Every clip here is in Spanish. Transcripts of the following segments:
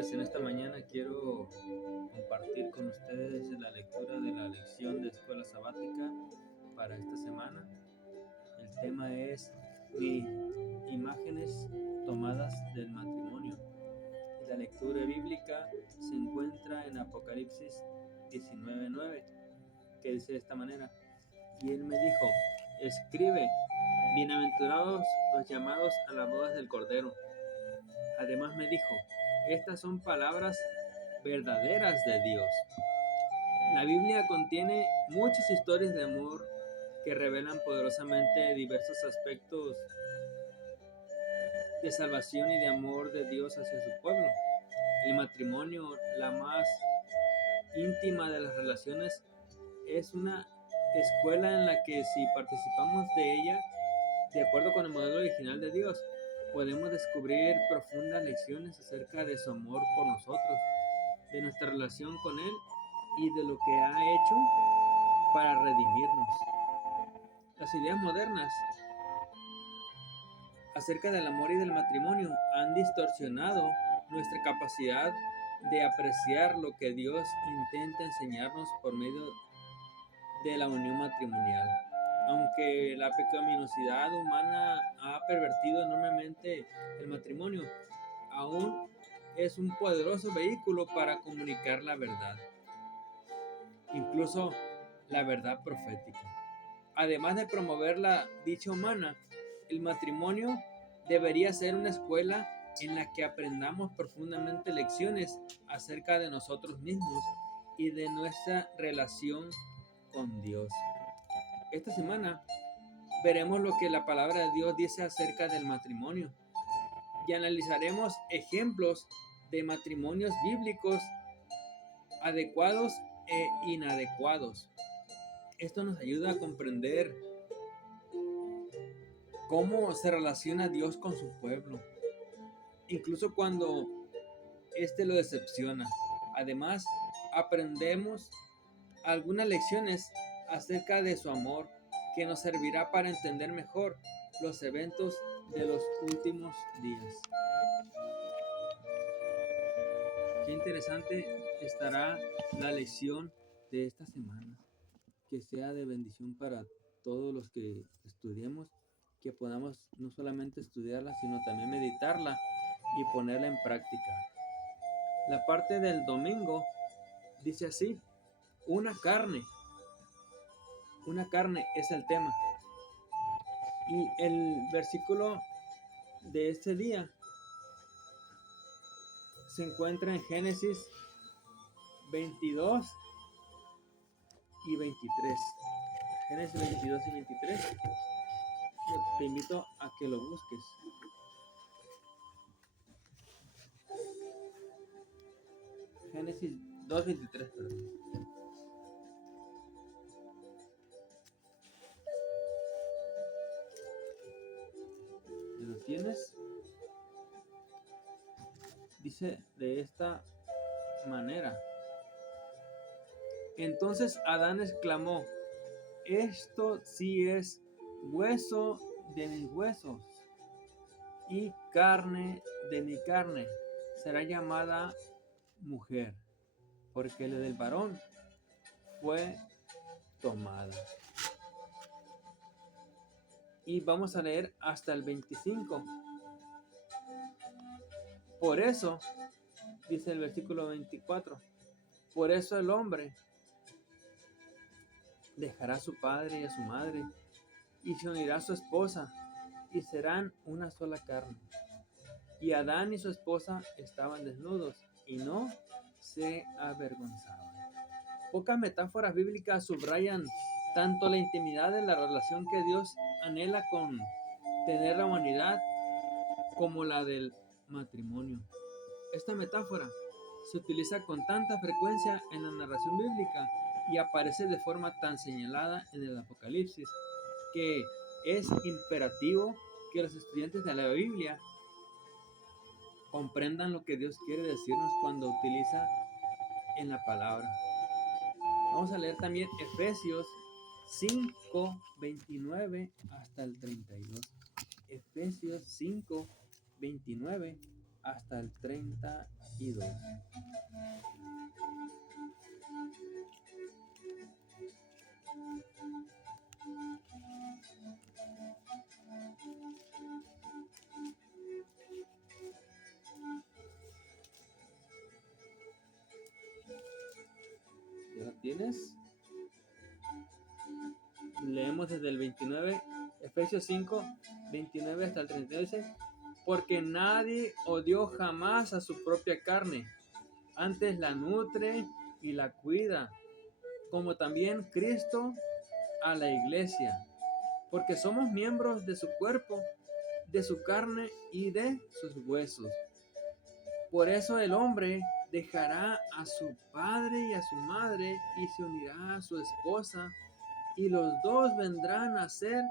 días. En esta mañana quiero compartir con ustedes la lectura de la lección de escuela sabática para esta semana. El tema es imágenes tomadas del matrimonio. Y la lectura bíblica se encuentra en Apocalipsis 19:9, que dice de esta manera: y él me dijo, escribe, bienaventurados los llamados a las bodas del Cordero. Además me dijo, estas son palabras verdaderas de Dios. La Biblia contiene muchas historias de amor que revelan poderosamente diversos aspectos de salvación y de amor de Dios hacia su pueblo. El matrimonio, la más íntima de las relaciones, es una escuela en la que, si participamos de ella de acuerdo con el modelo original de Dios, podemos descubrir profundas lecciones acerca de su amor por nosotros, de nuestra relación con Él y de lo que ha hecho para redimirnos. Las ideas modernas acerca del amor y del matrimonio han distorsionado nuestra capacidad de apreciar lo que Dios intenta enseñarnos por medio de la unión matrimonial. Aunque la pecaminosidad humana ha pervertido enormemente el matrimonio, aún es un poderoso vehículo para comunicar la verdad, incluso la verdad profética. Además de promover la dicha humana, el matrimonio debería ser una escuela en la que aprendamos profundamente lecciones acerca de nosotros mismos y de nuestra relación con Dios. Esta semana veremos lo que la palabra de Dios dice acerca del matrimonio y analizaremos ejemplos de matrimonios bíblicos adecuados e inadecuados. Esto nos ayuda a comprender cómo se relaciona Dios con su pueblo, incluso cuando éste lo decepciona. Además, aprendemos algunas lecciones acerca de su amor que nos servirá para entender mejor los eventos de los últimos días. Qué interesante estará la lección de esta semana. Que sea de bendición para todos los que estudiemos, que podamos no solamente estudiarla, sino también meditarla y ponerla en práctica. La parte del domingo dice así: una carne es el tema. Y el versículo de este día se encuentra en Génesis 22 y 23. Génesis 22 y 23. Te invito a que lo busques. Génesis 2:23, perdón. ¿Lo tienes? Dice de esta manera: entonces Adán exclamó, esto sí es hueso de mis huesos y carne de mi carne, será llamada mujer, porque la del varón fue tomada. Y vamos a leer hasta el 25. Por eso, dice el versículo 24, por eso el hombre dejará a su padre y a su madre y se unirá a su esposa y serán una sola carne. Y Adán y su esposa estaban desnudos y no se avergonzaban. Pocas metáforas bíblicas subrayan tanto la intimidad de la relación que Dios anhela con tener la humanidad como la del matrimonio. Esta metáfora se utiliza con tanta frecuencia en la narración bíblica y aparece de forma tan señalada en el Apocalipsis que es imperativo que los estudiantes de la Biblia comprendan lo que Dios quiere decirnos cuando utiliza en la palabra. Vamos a leer también Efesios 5:29 hasta el 32. Efesios 5:29 hasta el 32. ¿Ya lo tienes? Leemos desde el 29, Efesios 5, 29 hasta el 32. Dice, porque nadie odió jamás a su propia carne, antes la nutre y la cuida, como también Cristo a la iglesia, porque somos miembros de su cuerpo, de su carne y de sus huesos. Por eso el hombre dejará a su padre y a su madre y se unirá a su esposa, y los dos vendrán a ser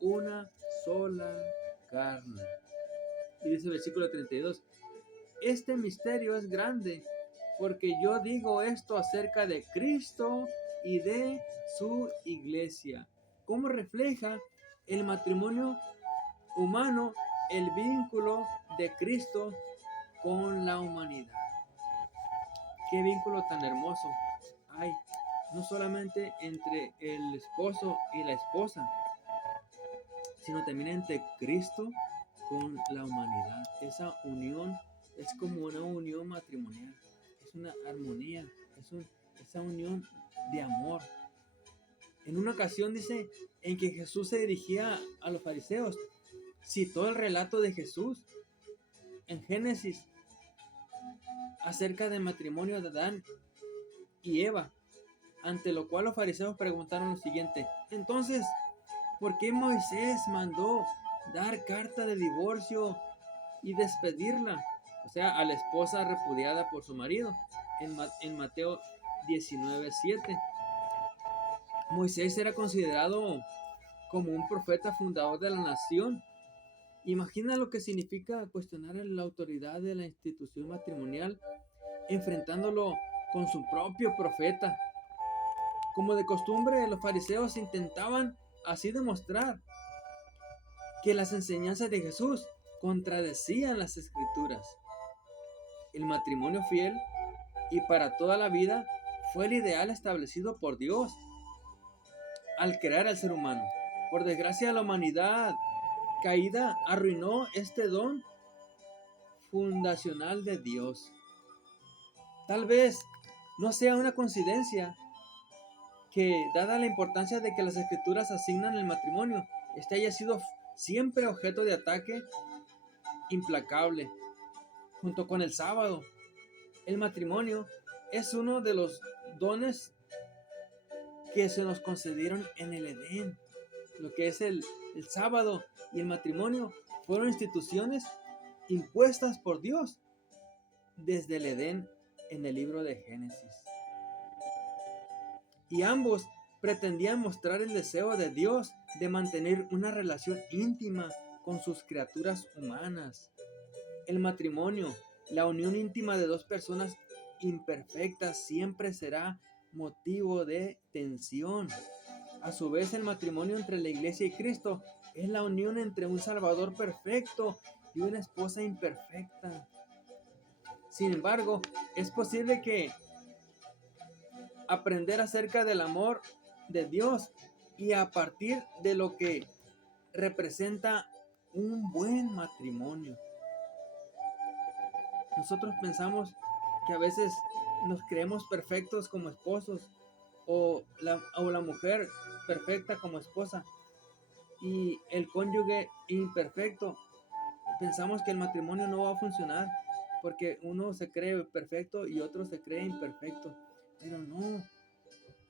una sola carne. Y dice el versículo 32, este misterio es grande, porque yo digo esto acerca de Cristo y de su iglesia. ¿Cómo refleja el matrimonio humano el vínculo de Cristo con la humanidad? Qué vínculo tan hermoso hay, no solamente entre el esposo y la esposa, sino también entre Cristo con la humanidad. Esa unión es como una unión matrimonial, es una armonía, esa unión de amor. En una ocasión dice en que Jesús se dirigía a los fariseos, citó el relato de Jesús en Génesis acerca del matrimonio de Adán y Eva, ante lo cual los fariseos preguntaron lo siguiente, entonces, ¿por qué Moisés mandó dar carta de divorcio y despedirla? O sea, a la esposa repudiada por su marido, en Mateo 19:7. Moisés era considerado como un profeta fundador de la nación. Imagina lo que significa cuestionar la autoridad de la institución matrimonial, enfrentándolo con su propio profeta. Como de costumbre, los fariseos intentaban así demostrar que las enseñanzas de Jesús contradecían las escrituras. El matrimonio fiel y para toda la vida fue el ideal establecido por Dios al crear al ser humano. Por desgracia, la humanidad caída arruinó este don fundacional de Dios. Tal vez no sea una coincidencia que, dada la importancia de que las escrituras asignan el matrimonio, este haya sido siempre objeto de ataque implacable. Junto con el sábado, el matrimonio es uno de los dones que se nos concedieron en el Edén. Lo que es el sábado y el matrimonio fueron instituciones impuestas por Dios desde el Edén en el libro de Génesis. Y ambos pretendían mostrar el deseo de Dios de mantener una relación íntima con sus criaturas humanas. El matrimonio, la unión íntima de dos personas imperfectas, siempre será motivo de tensión. A su vez, el matrimonio entre la iglesia y Cristo es la unión entre un Salvador perfecto y una esposa imperfecta. Sin embargo, es posible que aprender acerca del amor de Dios y a partir de lo que representa un buen matrimonio. Nosotros pensamos que a veces nos creemos perfectos como esposos o la mujer perfecta como esposa y el cónyuge imperfecto. Pensamos que el matrimonio no va a funcionar porque uno se cree perfecto y otro se cree imperfecto. Pero no,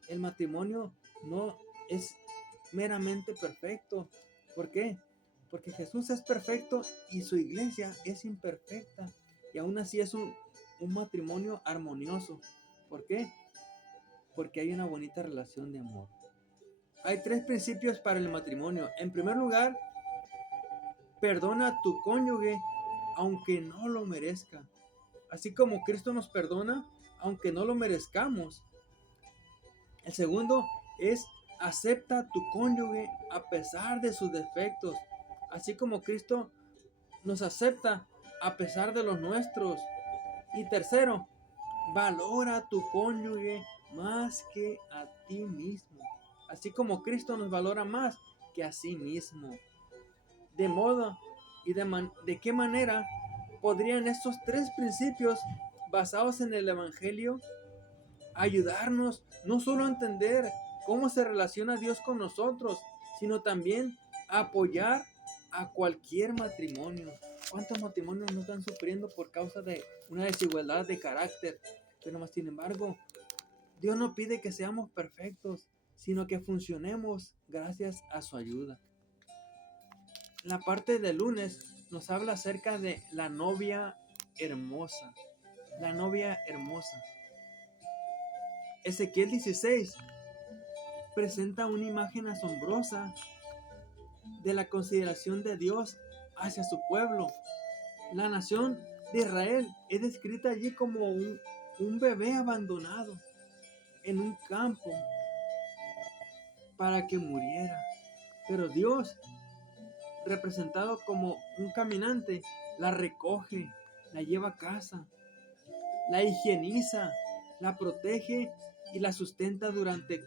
el matrimonio no es meramente perfecto. ¿Por qué? Porque Jesús es perfecto y su iglesia es imperfecta. Y aún así es un matrimonio armonioso. ¿Por qué? Porque hay una bonita relación de amor. Hay 3 principios para el matrimonio. En primer lugar, perdona a tu cónyuge aunque no lo merezca. Así como Cristo nos perdona aunque no lo merezcamos. El segundo es acepta a tu cónyuge a pesar de sus defectos. Así como Cristo nos acepta a pesar de los nuestros. Y tercero, valora a tu cónyuge más que a ti mismo, así como Cristo nos valora más que a sí mismo. De modo y de qué manera podrían estos tres principios basados en el Evangelio ayudarnos no solo a entender cómo se relaciona Dios con nosotros, sino también a apoyar a cualquier matrimonio. ¿Cuántos matrimonios no están sufriendo por causa de una desigualdad de carácter? Pero más sin embargo, Dios no pide que seamos perfectos, sino que funcionemos gracias a su ayuda. La parte del lunes nos habla acerca de la novia hermosa. La novia hermosa. Ezequiel 16 presenta una imagen asombrosa de la consideración de Dios hacia su pueblo. La nación de Israel es descrita allí como un bebé abandonado en un campo para que muriera. Pero Dios, representado como un caminante, la recoge, la lleva a casa, la higieniza, la protege y la sustenta durante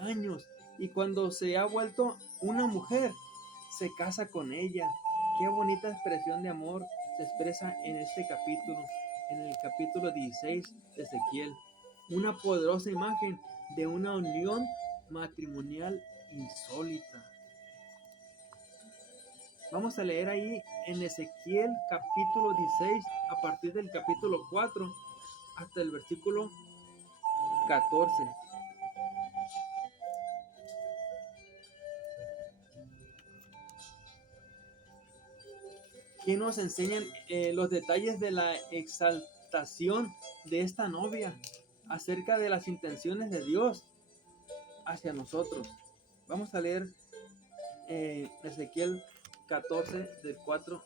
años. Y cuando se ha vuelto una mujer, se casa con ella. Qué bonita expresión de amor se expresa en este capítulo, en el capítulo 16 de Ezequiel. Una poderosa imagen de una unión matrimonial insólita. Vamos a leer ahí en Ezequiel capítulo 16, a partir del capítulo 4 hasta el versículo 14. Que nos enseñan los detalles de la exaltación de esta novia, acerca de las intenciones de Dios hacia nosotros. Vamos a leer Ezequiel 14 del 4,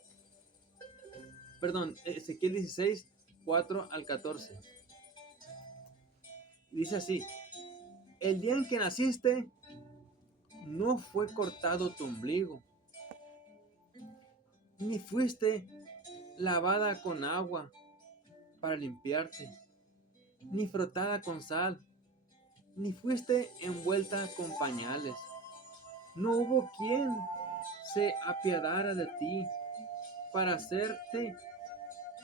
perdón, Ezequiel 16, 4 al 14. Dice así: el día en que naciste, no fue cortado tu ombligo, ni fuiste lavada con agua para limpiarte, ni frotada con sal, ni fuiste envuelta con pañales. No hubo quien se apiadara de ti para hacerte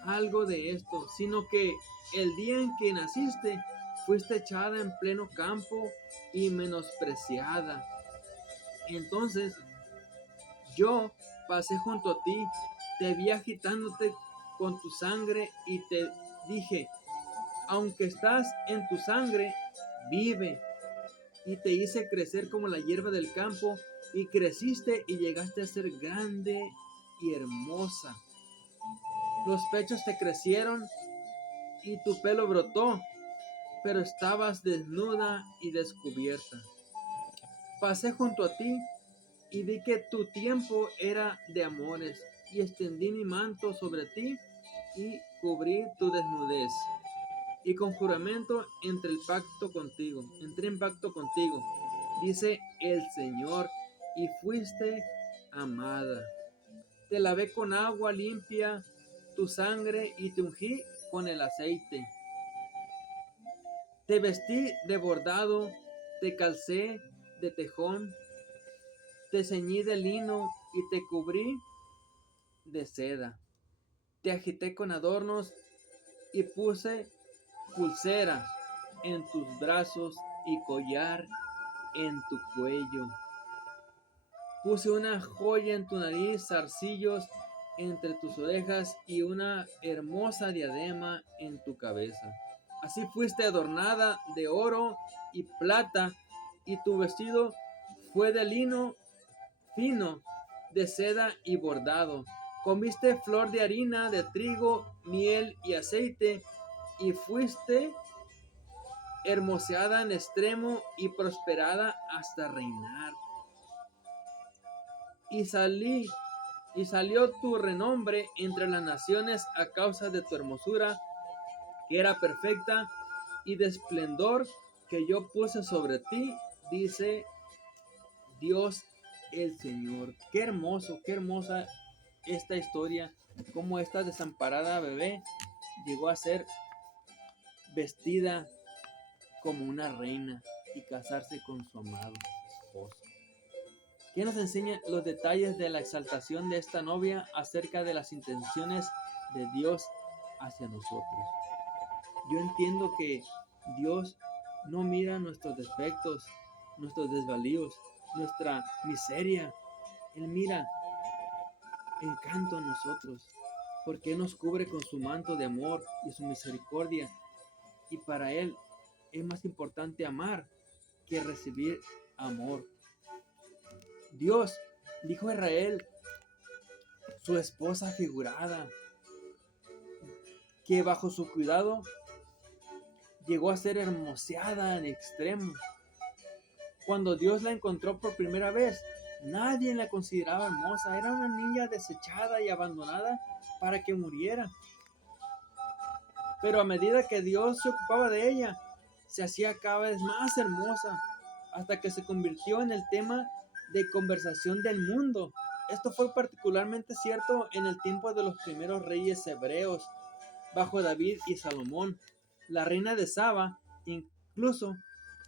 algo de esto, sino que el día en que naciste, fuiste echada en pleno campo y menospreciada. Entonces yo pasé junto a ti, te vi agitándote con tu sangre y te dije: aunque estás en tu sangre, vive. Y te hice crecer como la hierba del campo, y creciste y llegaste a ser grande y hermosa. Los pechos te crecieron y tu pelo brotó, pero estabas desnuda y descubierta. Pasé junto a ti y vi que tu tiempo era de amores, y extendí mi manto sobre ti y cubrí tu desnudez. Y con juramento entré en pacto contigo, dice el Señor, y fuiste amada. Te lavé con agua limpia tu sangre y te ungí con el aceite. Te vestí de bordado, te calcé de tejón, te ceñí de lino y te cubrí de seda. Te agité con adornos y puse pulseras en tus brazos y collar en tu cuello. Puse una joya en tu nariz, zarcillos entre tus orejas y una hermosa diadema en tu cabeza. Así fuiste adornada de oro y plata, y tu vestido fue de lino fino, de seda y bordado. Comiste flor de harina, de trigo, miel y aceite, y fuiste hermoseada en extremo y prosperada hasta reinar. Y salió tu renombre entre las naciones a causa de tu hermosura, que era perfecta, y de esplendor que yo puse sobre ti, dice Dios el Señor. Qué hermoso, qué hermosa esta historia cómo esta desamparada bebé llegó a ser vestida como una reina y casarse con su amado esposo. ¿Qué nos enseña los detalles de la exaltación de esta novia acerca de las intenciones de Dios hacia nosotros? Yo entiendo que Dios no mira nuestros defectos, nuestros desvaríos, nuestra miseria. Él mira encanto en nosotros, porque Él nos cubre con su manto de amor y su misericordia. Y para Él es más importante amar que recibir amor. Dios dijo a Israel, su esposa figurada, que bajo su cuidado llegó a ser hermoseada en extremo. Cuando Dios la encontró por primera vez, nadie la consideraba hermosa. Era una niña desechada y abandonada para que muriera. Pero a medida que Dios se ocupaba de ella, se hacía cada vez más hermosa, hasta que se convirtió en el tema de conversación del mundo. Esto fue particularmente cierto en el tiempo de los primeros reyes hebreos, bajo David y Salomón. La reina de Saba incluso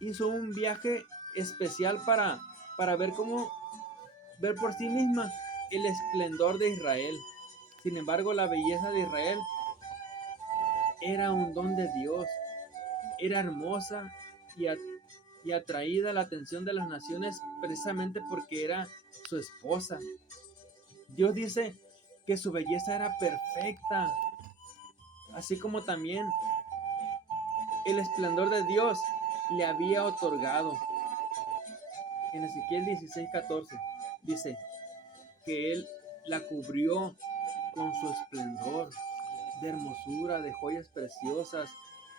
hizo un viaje especial para ver por sí misma el esplendor de Israel. Sin embargo, la belleza de Israel era un don de Dios. Era hermosa y atraída la atención de las naciones precisamente porque era su esposa. Dios dice que su belleza era perfecta, así como también el esplendor de Dios le había otorgado. En Ezequiel 16:14 dice que Él la cubrió con su esplendor de hermosura, de joyas preciosas,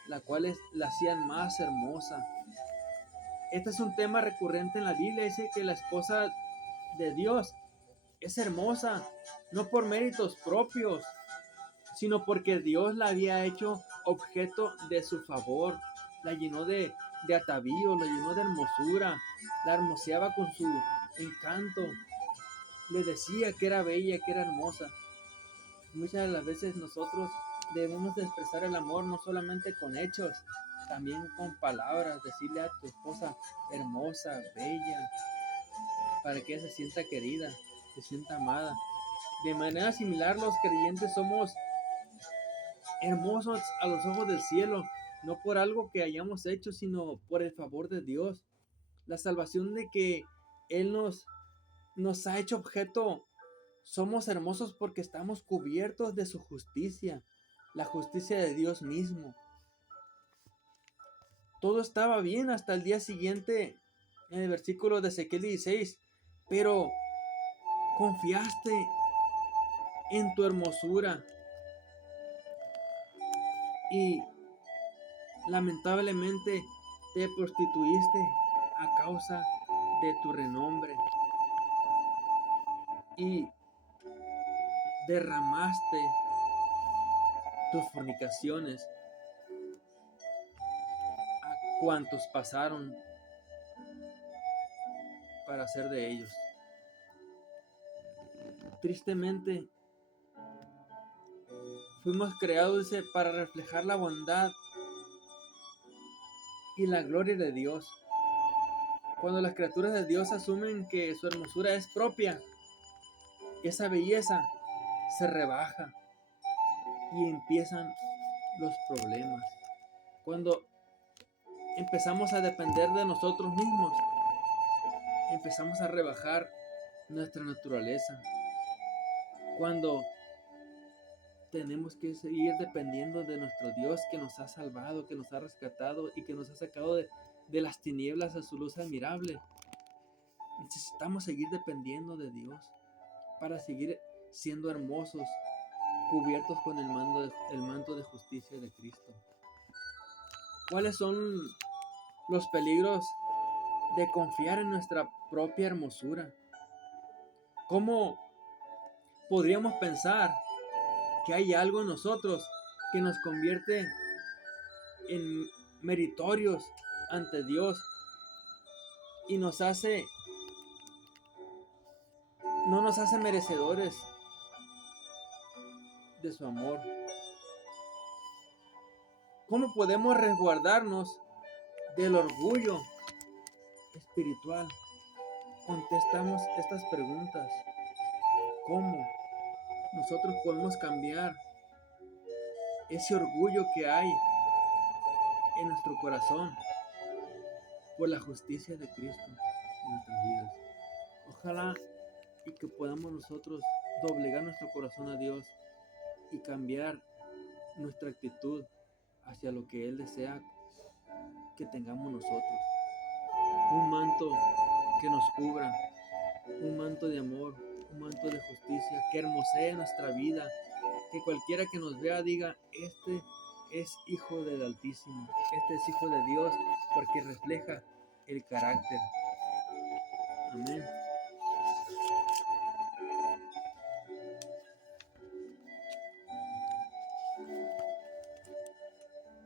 las cuales la hacían más hermosa. Este es un tema recurrente en la Biblia. Dice que la esposa de Dios es hermosa, no por méritos propios, sino porque Dios la había hecho objeto de su favor. La llenó de atavío, la llenó de hermosura, la hermoseaba con su encanto, le decía que era bella, que era hermosa. Muchas de las veces nosotros debemos de expresar el amor no solamente con hechos, también con palabras, decirle a tu esposa hermosa, bella, para que ella se sienta querida, se sienta amada. De manera similar, los creyentes somos hermosos a los ojos del cielo, no por algo que hayamos hecho, sino por el favor de Dios. La salvación de que Él nos ha hecho objeto. Somos hermosos porque estamos cubiertos de su justicia, la justicia de Dios mismo. Todo estaba bien hasta el día siguiente, en el versículo de Ezequiel 16, pero confiaste en tu hermosura y lamentablemente te prostituiste a causa de tu renombre y derramaste tus fornicaciones a cuantos pasaron para hacer de ellos. Tristemente, fuimos creados para reflejar la bondad y la gloria de Dios. Cuando las criaturas de Dios asumen que su hermosura es propia, esa belleza se rebaja y empiezan los problemas. Cuando empezamos a depender de nosotros mismos, empezamos a rebajar nuestra naturaleza. Cuando tenemos que seguir dependiendo de nuestro Dios que nos ha salvado, que nos ha rescatado y que nos ha sacado de las tinieblas a su luz admirable. Necesitamos seguir dependiendo de Dios para seguir siendo hermosos, cubiertos con el manto de justicia de Cristo. ¿Cuáles son los peligros de confiar en nuestra propia hermosura? ¿Cómo podríamos pensar que hay algo en nosotros que nos convierte en meritorios ante Dios y no nos hace merecedores de su amor. ¿Cómo podemos resguardarnos del orgullo espiritual? Contestamos estas preguntas. ¿Cómo nosotros podemos cambiar ese orgullo que hay en nuestro corazón por la justicia de Cristo en nuestras vidas? Ojalá y que podamos nosotros doblegar nuestro corazón a Dios y cambiar nuestra actitud hacia lo que Él desea que tengamos nosotros. Un manto que nos cubra, un manto de amor, un manto de justicia, que hermosee nuestra vida, que cualquiera que nos vea diga, este es hijo del Altísimo, este es hijo de Dios, porque refleja el carácter. Amén.